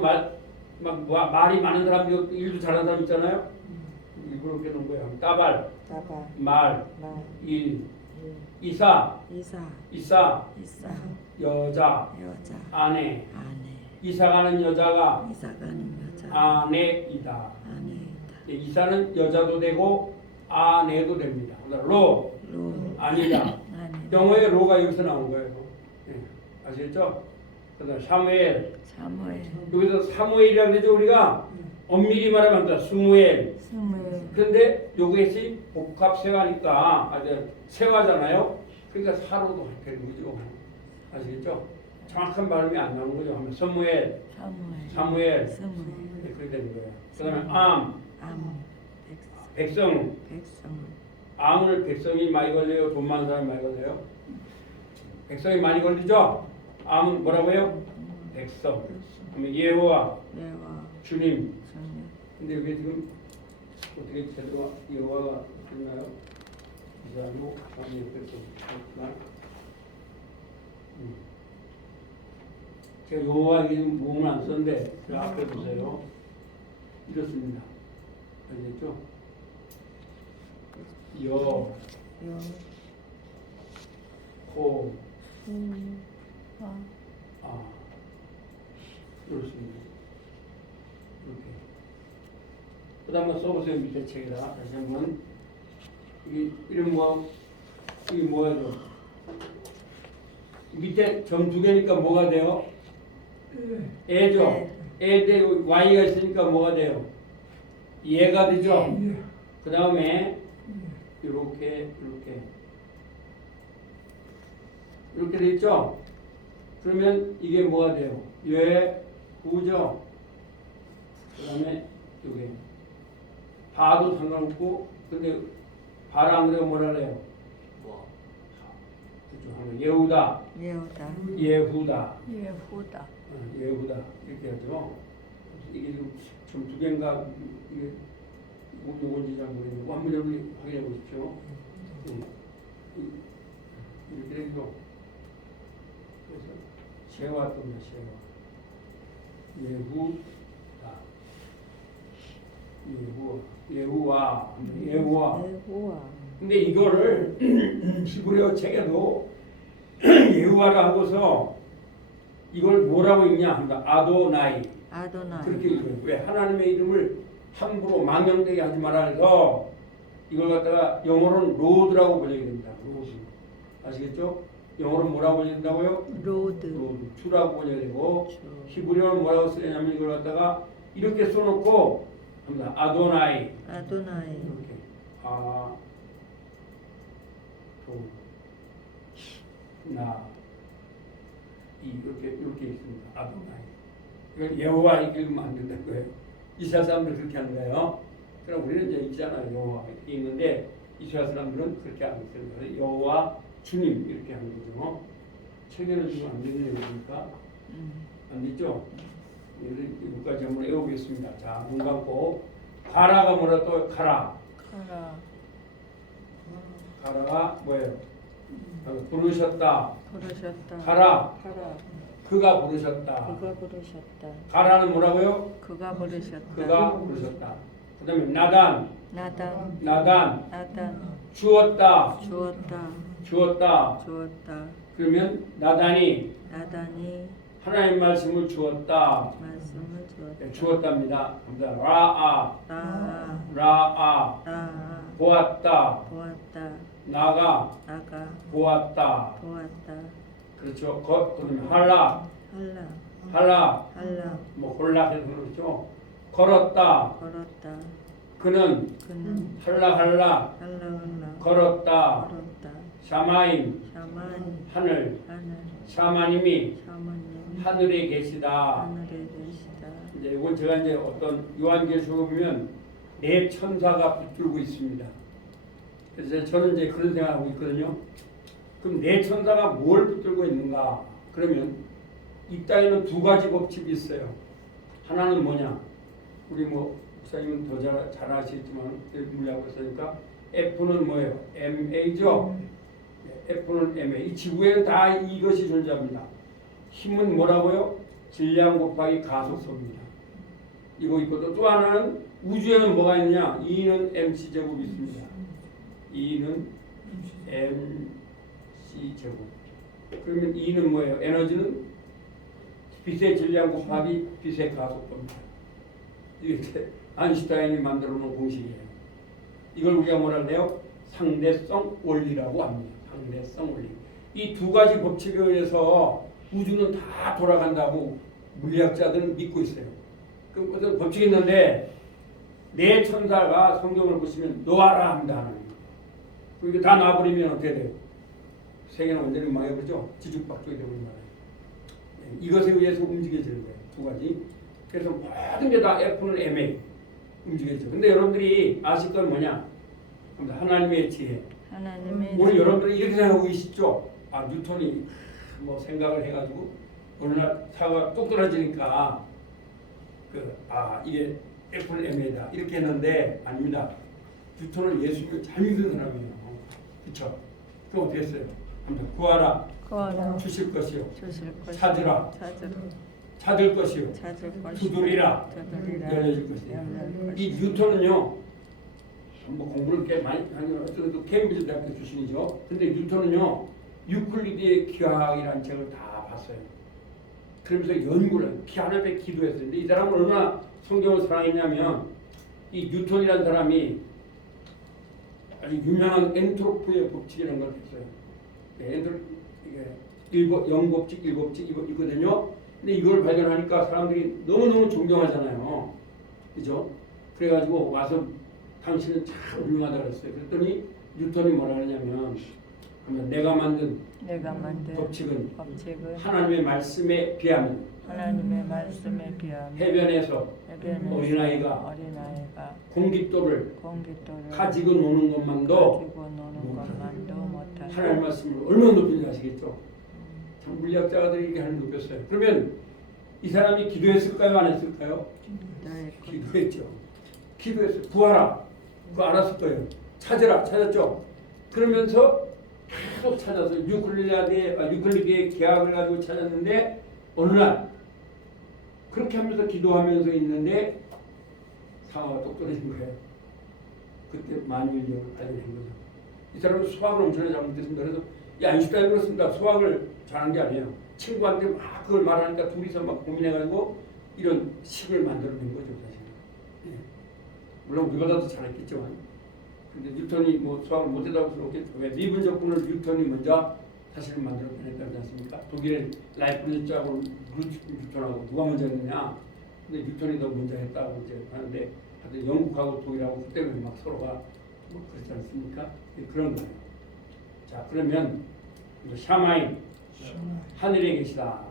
말이 많은 사람도 일도 잘하는 사람 있잖아요. 일부러 이렇게 놓은 거예요. 따발 말 일 이사 여자 아내 이사가는 여자가 아내이다. 이사는 여자도 되고 아내도 됩니다. 로 아니다. 영어의 로가 여기서 나온 거예요. 네. 아시겠죠? 그다음 사무엘 여기서 사무엘이라고 그러죠. 우리가 엄밀히 말하면 스무엘. 그런데 요것이 복합 세화니까 아주 세화잖아요. 그러니까 사로도 되는 거죠. 아시겠죠? 정확한 발음이 안 나오는 거죠. 하면 사무엘 네, 그렇게 되는 거예요. 그다음에 백성 암을 백성이 많이 걸려요. 돈 많은 사람이 많이 걸려요. 백성이 많이 걸리죠. 암은 뭐라고요? 백성. 그러면 예호와 주님. 근데 여기 지금 어떻게 제대로 여호와가 있나요? 이사로 주님 옆에서 있구나. 제가 여호와 이게 몸을 안 썼는데 그 앞에 보세요. 이렇습니다. 알겠죠? 이렇습니다. 이렇게. 그 다음 한번 써보세요. 밑에 책에다 다시 한번. 이게 이름 이게 뭐예요? 밑에 점 두 개니까 뭐가 돼요? 애죠. 애대 Y가 있으니까 뭐가 돼요? 얘가 되죠. 그 다음에 이렇게 돼 있죠. 그러면 이게 뭐가 돼요? 후죠. 그 다음에 이게 바도 상관없고 근데 바랑 그래서 뭐라 그래요? 예후다 이렇게 하죠. 이게 지금 두 개인가 이게 요건지 잘 모르겠는데 한번 여러분이 확인해 보십시오. 이렇게 되죠. 그래서 세화 또는 세화 예후 예후와. 예후와. 근데 이거를 히브리어 책에도 예후와라 하고서 이걸 뭐라고 읽냐 합니다. 아도나이. 아도나이. 그렇게 읽어요. 왜? 하나님의 이름을 함부로 망령되게 하지 말아 해서 이걸 갖다가 영어로는 로드라고 번역이 됩니다. 로드. 아시겠죠? 영어로는 뭐라고 번역된다고요? 로드. 주라고 번역이 되고 히브리어는 뭐라고 쓰냐면 이걸 갖다가 이렇게 써놓고 합니다. 아도나이. 아도나이. 이렇게 이렇게 있습니다. 아도나이. 이걸 여호와 이렇게 읽으면 안 된다고요. 이스라엘 사람들 그렇게 하는 거예요. 그럼 우리는 이제 있잖아요. 여호와 이렇게 읽는데 이스라엘 사람들은 그렇게 안 써요. 여호와 주님 이렇게 하는 거죠. 책에는 지금 안 되는 얘기니까 안 됐죠? 여기까지 한번 외워보겠습니다. 자, 눈 감고 가라가 뭐라 또 가라. 가라가 뭐예요? 부르셨다. 가라. 그가 부르셨다. 가라는 뭐라고요? 그가 부르셨다. 그가 부르셨다. 그다음에 나단. 나단. 주었다. 주었다. 그러면 나단이 하나님 말씀을 주었다. 네, 주었답니다. 라아. 보았다. 나가. 보았다. 그렇죠. 그다음에 할라. 뭐 홀락해서 그렇죠. 걸었다. 그는 할라. 걸었다. 샤마임. 하늘. 샤마님이 하늘에 계시다. 이제 이건 제가 이제 어떤 요한계시록에 보면 네 천사가 붙들고 있습니다. 그래서 저는 이제 그런 생각하고 있거든요. 그럼 네 천사가 뭘 붙들고 있는가? 그러면 이 땅에는 두 가지 법칙이 있어요. 하나는 뭐냐? 우리 뭐 목사님은 더 잘 아시겠지만 물리하고 있으니까 F는 뭐예요? MA죠. F는 MA. 이 지구에는 다 이것이 존재합니다. 힘은 뭐라고요? 질량 곱하기 가속성입니다. 이거 있거든. 또 하나는 우주에는 뭐가 있느냐? E는 MC 제곱이 있습니다. E는 MC 제곱. 그러면 E는 뭐예요? 에너지는 빛의 질량 곱하기 빛의 가속도입니다. 이게 아인슈타인이 만들어 놓은 공식이에요. 이걸 우리가 뭐라 그래요? 상대성 원리라고 합니다. 상대성 원리. 이 두 가지 법칙에 의해서 우주는 다 돌아간다고 물리학자들은 믿고 있어요. 그 어떤 법칙이 있는데 네 천사가 성경을 보시면 놓아라 합니다. 하나님. 이게 다 놔버리면 어떻게 돼요? 세계는 완전히 망해버리죠. 지죽박죽이 되버린 말이에요. 이것에 의해서 움직여지는 거예요. 두 가지. 그래서 모든 게 다 F는 MA 움직여지죠. 근데 여러분들이 아실 건 뭐냐? 하나님의 지혜. 오늘 여러분들이 이렇게 생각하고 계시죠? 아, 뉴턴이 뭐 생각을 해가지고 어느 날 사과가 뚝 떨어지니까 이게 F는 MA다 이렇게 했는데 아닙니다. 뉴턴은 예수님을 잘 믿는 사람이에요. 그렇죠? 그럼 어떻게 했어요? 구하라. 주실 것이요. 찾으라. 찾을 것이요. 두드리라. 열려질 것이요. 이 뉴턴은요. 뭐 공부를 꽤 많이 하는 어떤 케임브리지 대학교 출신이죠. 근데 뉴턴은요. 유클리드의 기하학이라는 책을 다 봤어요. 그러면서 연구를 하나님께 기도했어요. 근데 이 사람은 얼마나 성경을 사랑했냐면 이 뉴턴이라는 사람이 아주 유명한 엔트로피의 법칙이라는 걸 했어요. 이게 영법칙, 일법칙 이거든요. 근데 이걸 발견하니까 사람들이 너무너무 존경하잖아요. 그죠? 그래가지고 와서 당신은 참 훌륭하다고 그랬어요. 그랬더니 뉴턴이 뭐라 하냐면 내가 만든 법칙은 하나님의 말씀에 비하면 해변에서 어린아이가 공깃돌을 가지고 노는 것만도 하나님의 말씀을 얼마나 높인지 아시겠죠? 참 물리학자들이 이렇게 하는 높였어요. 그러면 이 사람이 기도했을까요? 안 했을까요? 기도했죠. 기도했어요. 구하라. 그거 알았을 거예요. 찾으라. 찾았죠? 그러면서 계속 찾아서 유클리드의 계약을 가지고 찾았는데 어느 날 그렇게 하면서 기도하면서 있는데 상어가 똑 떨어진 거예요. 그때 만유인력을 발견한 거죠. 이 사람은 수학을 엄청나게 잘못했습니다. 그래서 이 아인슈타인 그렇습니다. 수학을 잘한 게 아니에요. 친구한테 막 그걸 말하니까 둘이서 막 고민해가지고 이런 식을 만들어낸 거죠, 사실. 예. 물론 우리보다도 잘했겠지만, 근데 뉴턴이 뭐 수학을 못했다고 수는 없겠죠. 왜 미분 적분을 뉴턴이 먼저 사실을 만들어냈다지 않습니까? 독일의 라이프니츠하고 뉴턴하고 누가 먼저 했느냐? 근데 뉴턴이 더 먼저 했다고 이제 하는데, 하여튼 영국하고 독일하고 그때 막 서로가 뭐 그렇지 않습니까? 그런 거예요. 자, 그러면 샤마이 하늘에 계시다.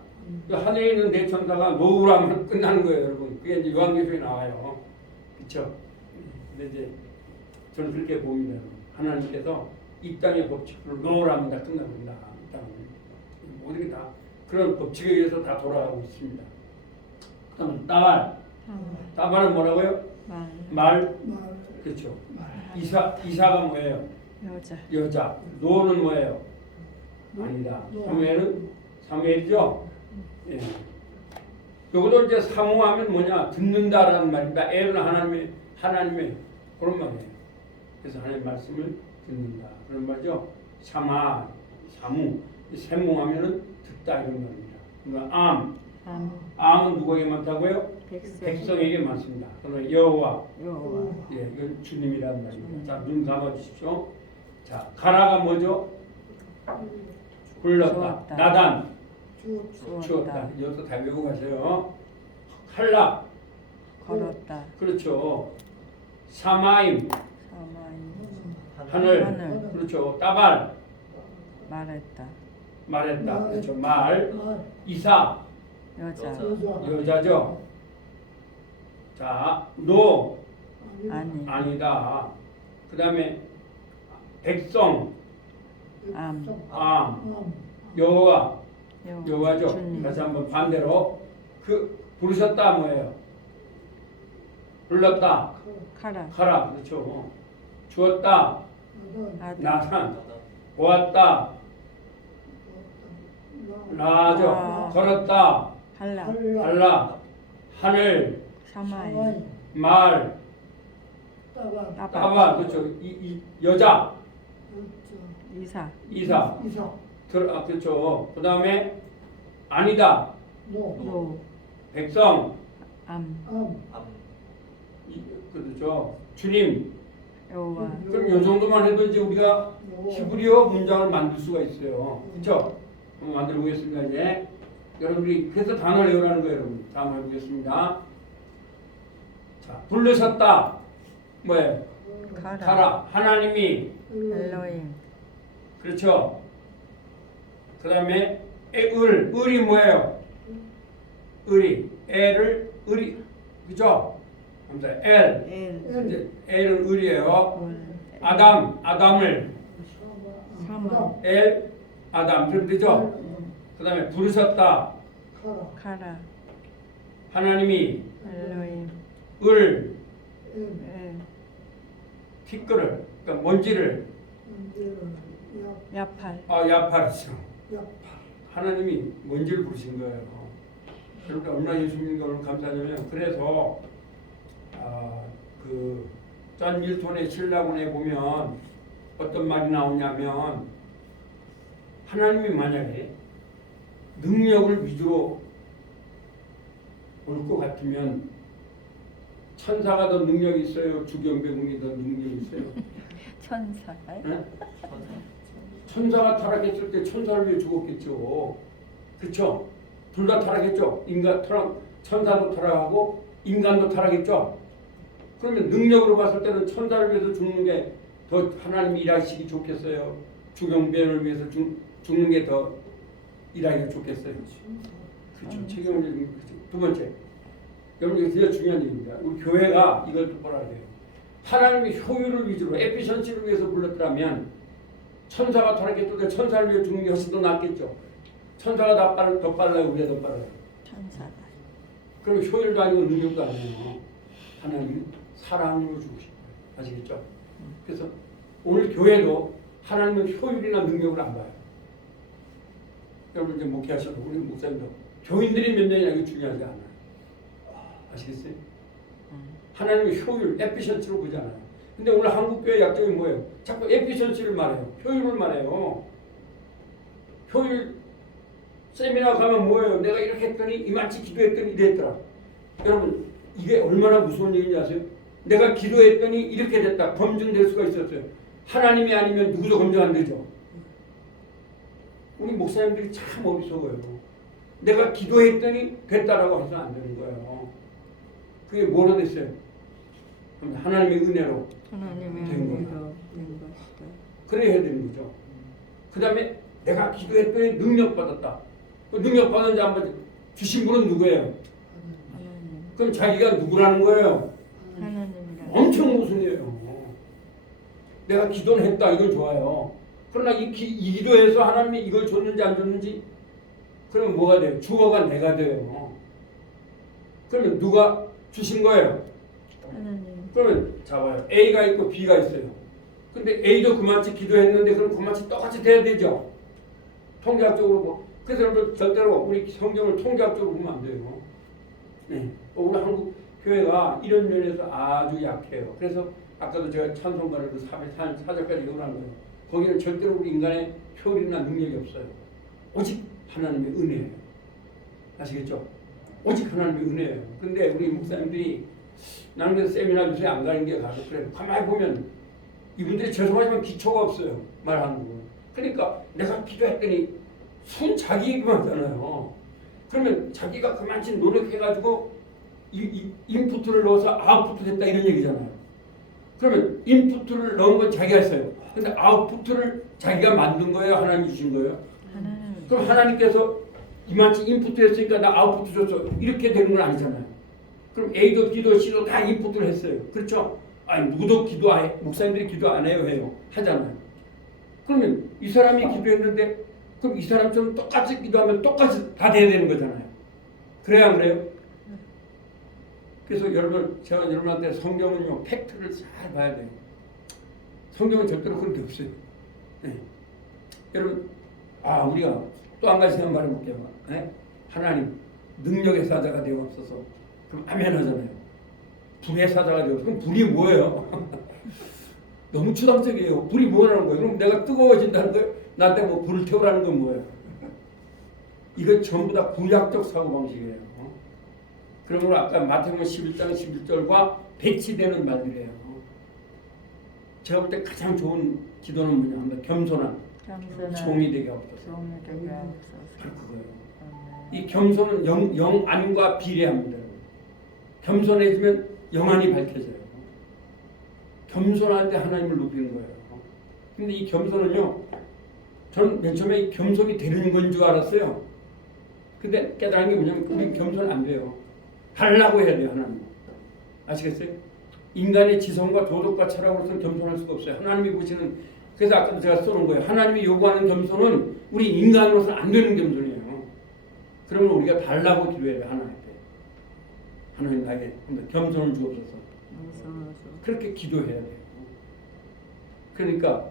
그 하늘에 있는 대천사가 노우라면 끝나는 거예요, 여러분. 그게 이제 요한계시록에 나와요. 그렇죠? 근데 이제 저는 그렇게 봅니다. 여러분. 하나님께서 이 땅의 법칙을 노우라면 다 끝납니다. 이 땅은 모든 게 다 그런 법칙에 의해서 다 돌아가고 있습니다. 그다음 따발은 뭐라고요? 말. 그렇죠. 이사가 뭐예요? 여자. 노는 뭐예요? 아니다. 사무엘이죠. 예. 요것도 이제 사무하면 뭐냐? 듣는다라는 말입니다. 엘은 하나님의 그런 말이에요. 그래서 하나님의 말씀을 듣는다 그런 말이죠. 사무, 세무하면은 듣다 이런 말입니다. 그러니까 암은 누구에게 많다고요? 백성에게 많습니다. 그러면 여호와, 예, 이건 주님이라는 말입니다. 자, 눈 감아 주십시오. 자, 가라가 뭐죠? 불렀다. 나단, 주었다. 이것도 다 외우고 가세요. 칼라, 걸었다. 그렇죠. 사마임, 하늘, 그렇죠. 따발, 말했다. 그렇죠. 말, 이사, 여자죠. 자, 노, 아니다. 그 다음에 백성, 여호와, 여호와죠. 다시 한번 반대로 부르셨다 뭐예요? 불렀다, 카라, 그렇죠. 주었다, 나산, 보았다, 라죠. 걸었다, 할라, 하늘, 말, 따발, 그렇죠. 이 여자, 이사. 그렇죠. 그 다음에 아니다, 백성, 그렇죠. 주님. 그럼 이 정도만 해도 이제 우리가 히브리어 문장을 만들 수가 있어요. 그렇죠? 한번 만들어 보겠습니다. 이제 여러분들이 그래서 단어를 외우라는 거예요, 여러분. 자, 한번 해보겠습니다. 자, 부르셨다. 뭐예요? 가라. 하나님이 엘로힘. 그렇죠. 그 다음에 을이 뭐예요? 을이 그죠? 엘은 을이에요. 아담을 아담 그럼 되죠? 그 다음에 부르셨다. 카라. 하나님이 엘로힘. 티끌을 그러니까 먼지를 야팔이죠. 하나님이 먼지를 부르신 거예요. 그러니까 얼마나 예수 믿는 걸 감사하냐면 그래서 존 밀턴의 신라본에 보면 어떤 말이 나오냐면 하나님이 만약에 능력을 위주로 올 것 같으면 천사가 더 능력이 있어요? 주경배궁이 더 능력이 있어요? 천사가요? 네? 천사가 타락했을 때 천사를 위해 죽었겠죠. 그렇죠? 둘 다 타락했죠. 천사도 타락하고 인간도 타락했죠. 그러면 능력으로 봤을 때는 천사를 위해서 죽는 게 더 하나님이 일하시기 좋겠어요? 주경배를 위해서 죽는 게 더 일하기가 좋겠어요? 그렇죠. 책임을 지는 거죠. 두 번째, 여러분 이거 진짜 중요한 얘기입니다. 우리 교회가 이걸 똑바로 알아야 돼요. 하나님이 효율을 위주로 에피션시를 위해서 불렀더라면 천사가 타락했을 때 천사를 위해 죽는 게 훨씬 더 낫겠죠. 천사가 더 빨라요, 우리가 더 빨라요? 천사가. 그럼 효율도 아니고 능력도 아니에요. 하나님은 사랑으로 죽으신 거예요. 아시겠죠? 그래서 오늘 교회도 하나님은 효율이나 능력을 안 봐요. 여러분 이제 목회하셔도 우리 목사님도 교인들이 몇 명이냐 이거 중요하지 않아요. 아시겠어요? 하나님의 효율, 에피션시로 보잖아요. 근데 오늘 한국교회 약점이 뭐예요? 자꾸 에피션시를 말해요. 효율을 말해요. 효율 세미나 가면 뭐예요? 내가 이렇게 했더니 이만치 기도했더니 이랬더라. 여러분 이게 얼마나 무서운 얘기인지 아세요? 내가 기도했더니 이렇게 됐다. 검증될 수가 있었어요. 하나님이 아니면 누구도 검증 안 되죠. 우리 목사님들이 참 어리석어요. 내가 기도했더니 됐다라고 해서 안 되는 거예요. 그게 뭐로 됐어요? 하나님의 은혜로 하나님의 된 거예요. 은혜로 된 것이다. 그래야 되는 거죠. 그 다음에 내가 기도했더니 능력 받았다. 그 능력 받은 자 한번 주신 분은 누구예요? 하나님. 그럼 자기가 누구라는 거예요? 하나님이라. 엄청 모순이에요. 내가 기도는 했다. 이건 좋아요. 그러나 이 기도에서 하나님이 이걸 줬는지 안 줬는지 그러면 뭐가 돼요? 주어가 내가 돼요. 그러면 누가 주신 거예요? 하나님. 그러면 잡아요. A가 있고 B가 있어요. 근데 A도 그만치 기도했는데 그럼 그만치 똑같이 돼야 되죠. 통계학적으로 뭐. 그래서 여러분 절대로 우리 성경을 통계학적으로 보면 안 돼요. 네. 우리 한국 교회가 이런 면에서 아주 약해요. 그래서 아까도 제가 찬송가를 그 4절까지 읽어놓은 거예요. 거기는 절대로 우리 인간의 효율이나 능력이 없어요. 오직 하나님의 은혜예요. 아시겠죠? 오직 하나님의 은혜예요. 근데 우리 목사님들이 나는 그 세미나 교수에 안 가는 게 가서 그래. 가만히 보면 이분들이 죄송하지만 기초가 없어요. 말하는 거. 그러니까 내가 기도했더니 순 자기 얘기만 하잖아요. 그러면 자기가 그만치 노력해가지고 인풋을 넣어서 아웃풋 됐다 이런 얘기잖아요. 그러면 인풋을 넣은 건 자기가 했어요. 근데 아웃풋을 자기가 만든 거예요? 하나님이 주신 거예요? 하나님. 그럼 하나님께서 이만치 인풋 했으니까 나 아웃풋 줬어. 이렇게 되는 건 아니잖아요. 그럼 A도 B도 C도 다 인풋을 했어요. 그렇죠? 아니 누구도 기도 안 해. 목사님들이 기도 안 해요. 하잖아요. 그러면 이 사람이 기도했는데 그럼 이 사람처럼 똑같이 기도하면 똑같이 다 돼야 되는 거잖아요. 그래야 안 그래요? 그래서 여러분 제가 여러분한테 성경은요 팩트를 잘 봐야 돼요. 성경은 절대로 그런 게 없어요. 네. 여러분 우리가 또 한 가지 생각 말해볼게요. 네? 하나님 능력의 사자가 되옵소서. 그럼 아멘 하잖아요. 불의 사자가 되옵소서. 그럼 불이 뭐예요? 너무 추상적이에요. 불이 뭐라는 거예요? 그럼 내가 뜨거워진다는 거예요? 나한테 뭐 불을 태우라는 건 뭐예요? 이거 전부 다 구약적 사고방식이에요. 그러므로 아까 마태복음 11장 11절과 배치되는 말들이에요. 제가 볼 때 가장 좋은 기도는 뭐냐? 겸손한 종이 되게 없어서. 바로 그거예요. 이 겸손은 영안과 비례합니다. 겸손해지면 영안이 밝혀져요. 겸손할 때 하나님을 높이는 거예요. 근데 이 겸손은요, 저는 맨 처음에 이 겸손이 되는 건 줄 알았어요. 근데 깨달은 게 뭐냐면 우리 겸손 안 돼요. 하려고 해야 돼요, 하나님. 아시겠어요? 인간의 지성과 도덕과 철학으로서는 겸손할 수가 없어요. 하나님이 보시는, 그래서 아까도 제가 써놓은 거예요. 하나님이 요구하는 겸손은 우리 인간으로서는 안 되는 겸손이에요. 그러면 우리가 달라고 기도해야 돼요, 하나님께. 하나님 나에게 겸손을 주옵소서. 그렇게 기도해야 돼요. 그러니까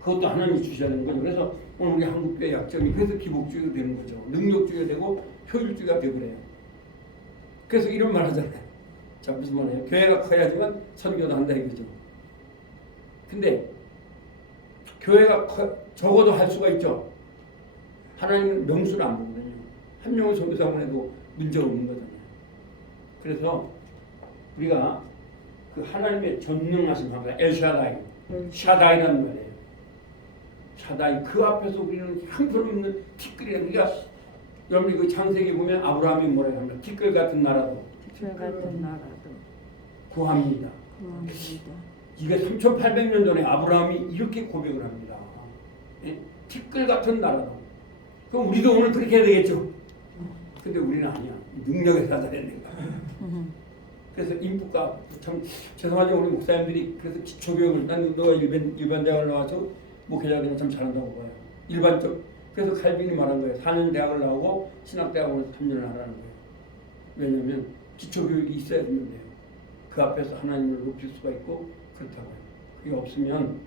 그것도 하나님이 주셔야 되는 거죠. 그래서 오늘 우리 한국교회 약점이 그래서 기복주의가 되는 거죠. 능력주의가 되고 효율주의가 되고 그래요. 그래서 이런 말 하잖아요. 자, 무슨 말이에요? 교회가 커야지만 선교도 한다 이거죠. 근데 교회가 적어도 할 수가 있죠. 하나님은 명수를 안 보거든요. 한 명의 선교사만 해도 문제가 없는 거잖아요. 그래서 우리가 그 하나님의 전능하신 하나님, 엘샤다이, 샤다이라는 말이에요. 샤다이, 그 앞에서 우리는 형편없는 티끌이에요. 그러니까 여러분 그 창세기 보면 아브라함이 뭐라 합니까? 티끌 같은 나라도 구합니다. 이게 3,800년 전에 아브라함이 이렇게 고백을 합니다. 예? 티끌 같은 나라도. 그럼 우리도 오늘 그렇게 해야 되겠죠? 근데 우리는 아니야. 능력의 사자야 내가. 그래서 인풋과 참 죄송하지만 우리 목사님들이 그래서 기초교육을 난 너가 일반 대학을 나와서 목회자 되면 참 잘한다고 봐요. 일반적. 그래서 칼빈이 말한 거예요. 4년 대학을 나오고 신학대학원에서 3년을 하라는 거예요. 왜냐하면 기초교육이 있어야 되는데요. 그 앞에서 하나님을 높일 수가 있고 그렇다고요. 그게 없으면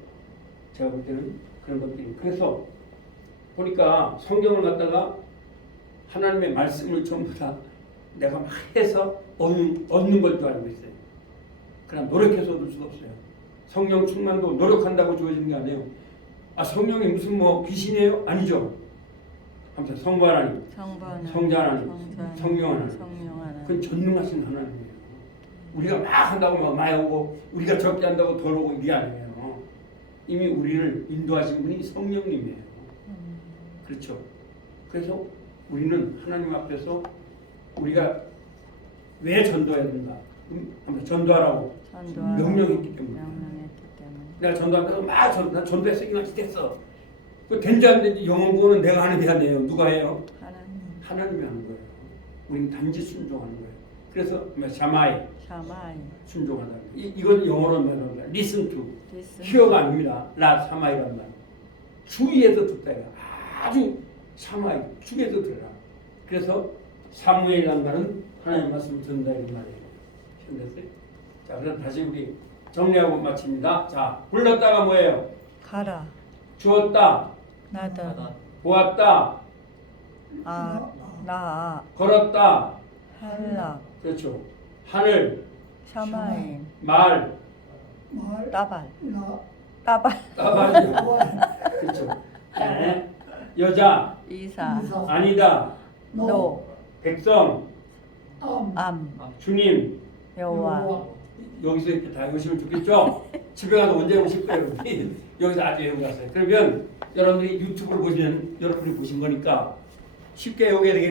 제가 볼 때는 그런 것들이. 그래서 보니까 성경을 갖다가 하나님의 말씀을 전부 다 내가 막 해서 얻는 걸 줄 알고 있어요. 그냥 노력해서 얻을 수가 없어요. 성령 충만도 노력한다고 주어지는 게 아니에요. 아, 성령이 무슨 뭐 귀신이에요? 아니죠. 아무튼 성부 하나님, 성자 하나님, 성령 하나님, 그건 전능하신 하나님이에요. 우리가 막 한다고 막 많이 오고 우리가 적게 한다고 덜 오고 이게 아니에요. 이미 우리를 인도하신 분이 성령님이에요. 그렇죠. 그래서 우리는 하나님 앞에서 우리가 왜 전도해야 된다? 전도하라고 명령했기 때문에. 내가 전도한다고 난 전도에 쓰기만 됐어. 그 된지 안 된지 영혼 구원은 내가 하는 게 아니에요. 누가 해요? 하나님이 하는 거예요. 우리는 단지 순종하는 거예요. 그래서 샤마이 순종하다. 이건 영어로 말하는 거예요. listen to. 히어가 아닙니다. 라 샤마이란 말. 주의해서 듣다. 아주 샤마이 주의해서 들어라. 그래서 사무엘이라는 말은 하나님 말씀을 듣는다 이런 말이에요. 됐어요? 자, 그럼 다시 우리 정리하고 마칩니다. 자, 불렀다가 뭐예요? 가라. 주었다. 나다. 보았다. 나. 걸었다. 할라. 그렇죠. 하늘. 샤마인. 말. 따발. 따발이요. 그렇죠. 네. 여자. 이사. 아니다. 노. 백성. 암. 주님. 여호와. 여기서 이렇게 다 외우시면 좋겠죠? 집에 가서 언제 오실 거예요? 여기서 아주 외우고 갔어요. 그러면 여러분들이 유튜브를 보시면 여러분이 보신 거니까 쉽게 외우게 되겠죠?